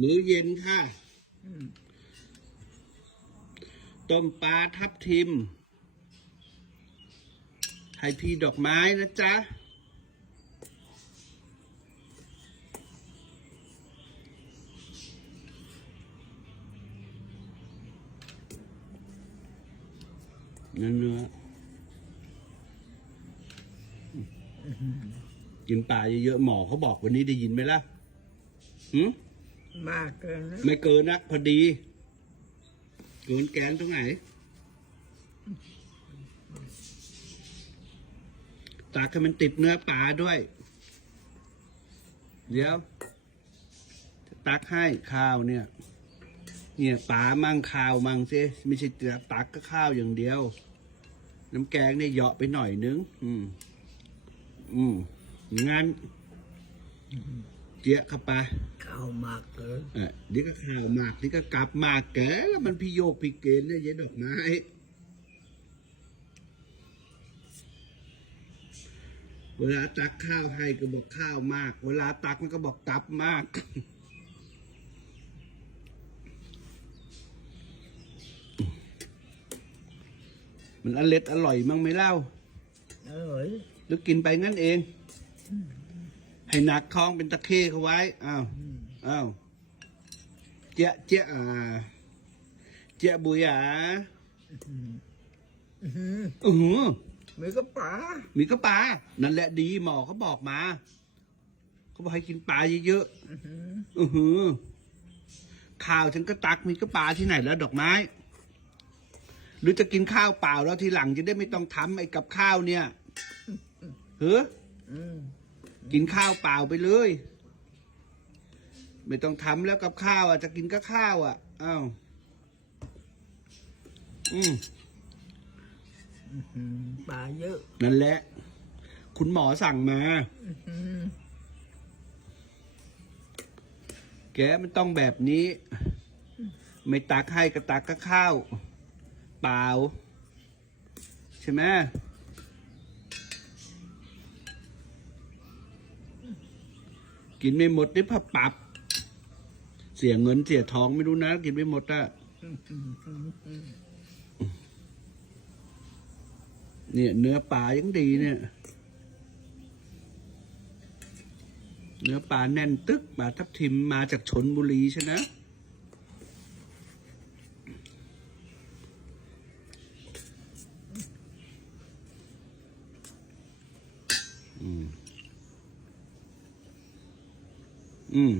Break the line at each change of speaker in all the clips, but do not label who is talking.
มื้อเย็นค่ะ ต้มปลาทับทิม ให้พี่ดอกไม้นะจ๊ะ เนื้อเนื้อกินปลาเยอะๆหมอเขาบอกวันนี้ได้ยินไหมล่ะหืม
มากเกินนะ
ไม่เกินนะพอดีเกินแกนตรงไหน ตากให้มันติดเนื้อปลาด้วย เดี๋ยว ตักให้ข้าวเนี่ย เนี่ยปลามั่งข้าวมั่งสิไม่ใช่แต่ตักก็ข้าวอย่างเดียว น้ำแกงเนี่ยเหยาะไปหน่อยนึง อืม อืมงั้นเจี๊ยะเข้าไป
ข้าวมากเกิน
เออนี่ก็ข่าวหมากนี่ก็กลับหมากแกแล้วมันพี่โยกพี่เกณฑ์เนี่ยยายดอกไม้เวลาตักข้าวให้ก็บอกข้าวมาก เวลาตักมันก็บอกกลับมากมันอร่อยอร่อยมั้งไหมเล่า
เอ้ย
หรือกินไปงั้นเอง ให้หนักท้องเป็นตะเข้เขาไว้ อ้าว อ้าวเจ๊ะเจ๊ะอ่าเจ๊ะบุยอะ
อื้อหือ
อือหือ
มีก็ปลา
มีก็ปลานั่นแหละดีหมอเขาบอกมาเขาบอกให้กินปลาเยอะ
อื้อหือ
ๆอือหือข้าวฉันก็ตักมีก็ปลาที่ไหนแล้วดอกไม้ หรือจะกินข้าวเปล่าแล้วทีหลังจะได้ไม่ต้องทำไอ้กับข้าวเนี่ยเฮ้อ
อืม
กินข้าวเปล่าไปเลย ไม่ต้องทำแล้วกับข้าวอะ จะกินก็ข้าวอะอ้าวอืม
อืมปลาเยอะ
นั่นแหละ คุณหมอสั่งมา
อืม
แกมันต้องแบบนี้ ไม่ตักให้ก็ตักก็ข้าวเปล่า ใช่ไหมกินไม่หมดนี่ผับปรับเสียเงินเสียทองไม่รู้นะ กินไม่หมดอะเนี่ย เนื้อปลายังดีเนี่ย เนื้อปลาแน่นตึกปลาทับทิมมาจากชนบุรีใช่นะอืม อืม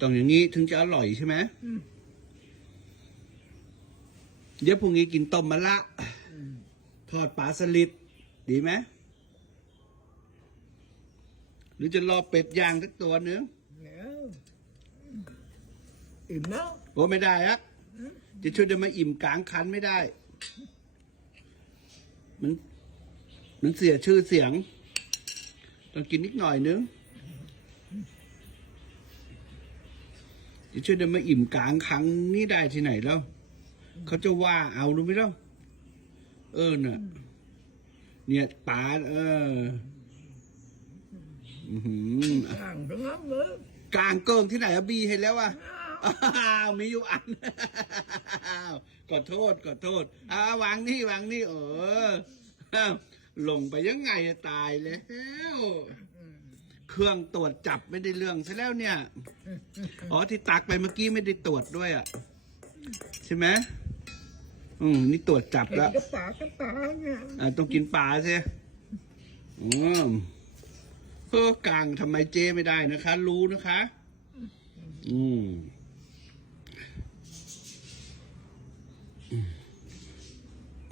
ต้องอย่างนี้ถึงจะอร่อยใช่ไหมเดี๋ยวพรุ่งนี้กินต้มมะละทอดปลาสลิดดีไหมหรือจะรอเป็ดย่างสักตัวหนึง
เดี๋ยวอิ่มแล้ว
โอ้ไม่ได้อะจะช่วยจะมาอิ่มกลางคันไม่ได้ มัน มันเสียชื่อเสียง ต้องกินนิดหน่อยนึง จะช่วยจะมาอิ่มกลางคังนี่ได้ที่ไหนแล้ว เขาจะว่าเอารู้ไหมเล่าเออเน่ะ เนี่ยปลาเอออือหือ
ช่างทั้งนั้นเลย
กลางเกิงที่ไหนอะบีเห็นแล้ววะอ้าวมีอยู่อันอ้าวขอโทษขอโทษอ้าววางนี่วางนี่เอออ้าวลงไปยังไงอะตายแล้ว เครื่องตรวจจับไม่ได้เรื่องซะแล้วเนี่ย อ๋อที่ตักไปเมื่อกี้ไม่ได้ตรวจด้วยอะ ใช่ไหมอืมนี่ตรวจจับ
เห็น
แล้ว
ก็ปลาก็ปลาเนี่ย
อ่าต้องกินปลาใช่อืมเออกลางทำไมเจไม่ได้นะคะ รู้นะคะ อืม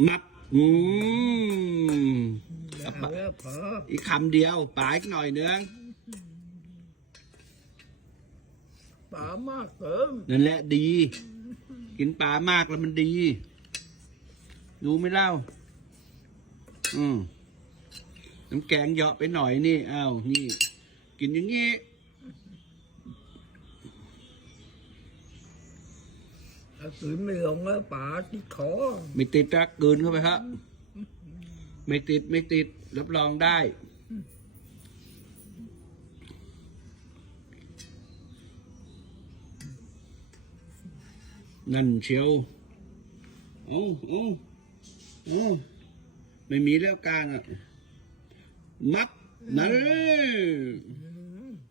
มับ อืม
เอาแล้วพอ
อีกคำเดียวปลาอีกหน่อยเนื้อง
ป ลามากเกิน
นั่นแหละดี กินปลามากแล้วมันดี รู้ไหมเล่า อืมน้ำแกงเหยาะไปหน่อยนี่อ้าวนี่ กินอย่างงี้
ถ้ากินไม่ลงแล้วปลาที่คอ
ไม่ติดจักกลืนเข้าไปครับไม่ติดไม่ติดรับรองได้ นั่นเชียวโอ้โอ้โอ้ไม่มีแล้วกลางอะ มักนั่น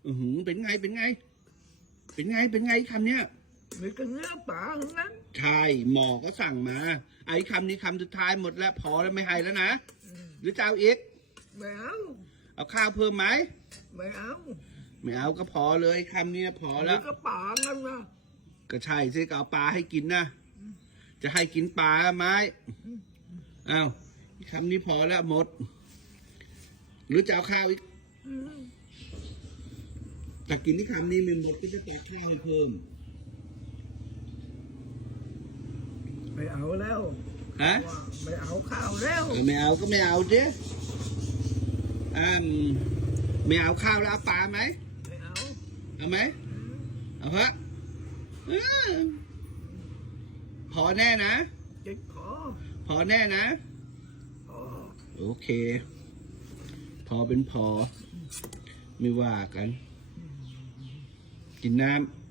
อือหือเป็นไง เป็นไง เป็นไง เป็นไงคำเนี้ย
มีแต่เนื้อปลาทั้งนั้น
ใช่ หมอก็สั่งมา ไอ้คำนี้คำสุดท้ายหมดแล้ว พอแล้วไม่ให้แล้วนะ หรือจะเอาอีก
ไม่เอา
เอาข้าวเพิ่มไหม
ไม่เอา
ไม่เอาก็พอเลยคำนี้พอ
มี
แล้ว
แต่ปลางั้นนะ
ก็ใช่สิก็เอาปลาให้กินนะ จะให้กินปลาไหมอ้าวคำนี้พอแล้วหมด หรือจะเอาข้าวอีก
อืม
แต่กินที่คำนี้ไม่หมดก็จะตักข้าวให้เพิ่ม
ไม่เอาแล้ว
ฮะ
ว่าไม่เอาข้าวแล้ว
เออไม่เอาก็ไม่เอาเด้อ่าไม่เอาข้าวแล้วเอาปลาไหม
ไม่เอา
เอาไหมเอาฮะ อื้อพอแน่นะ
จิตขอ
พอแน่นะ
พอ
โอเค พอเป็นพอ ไม่ว่ากัน กินน้ำ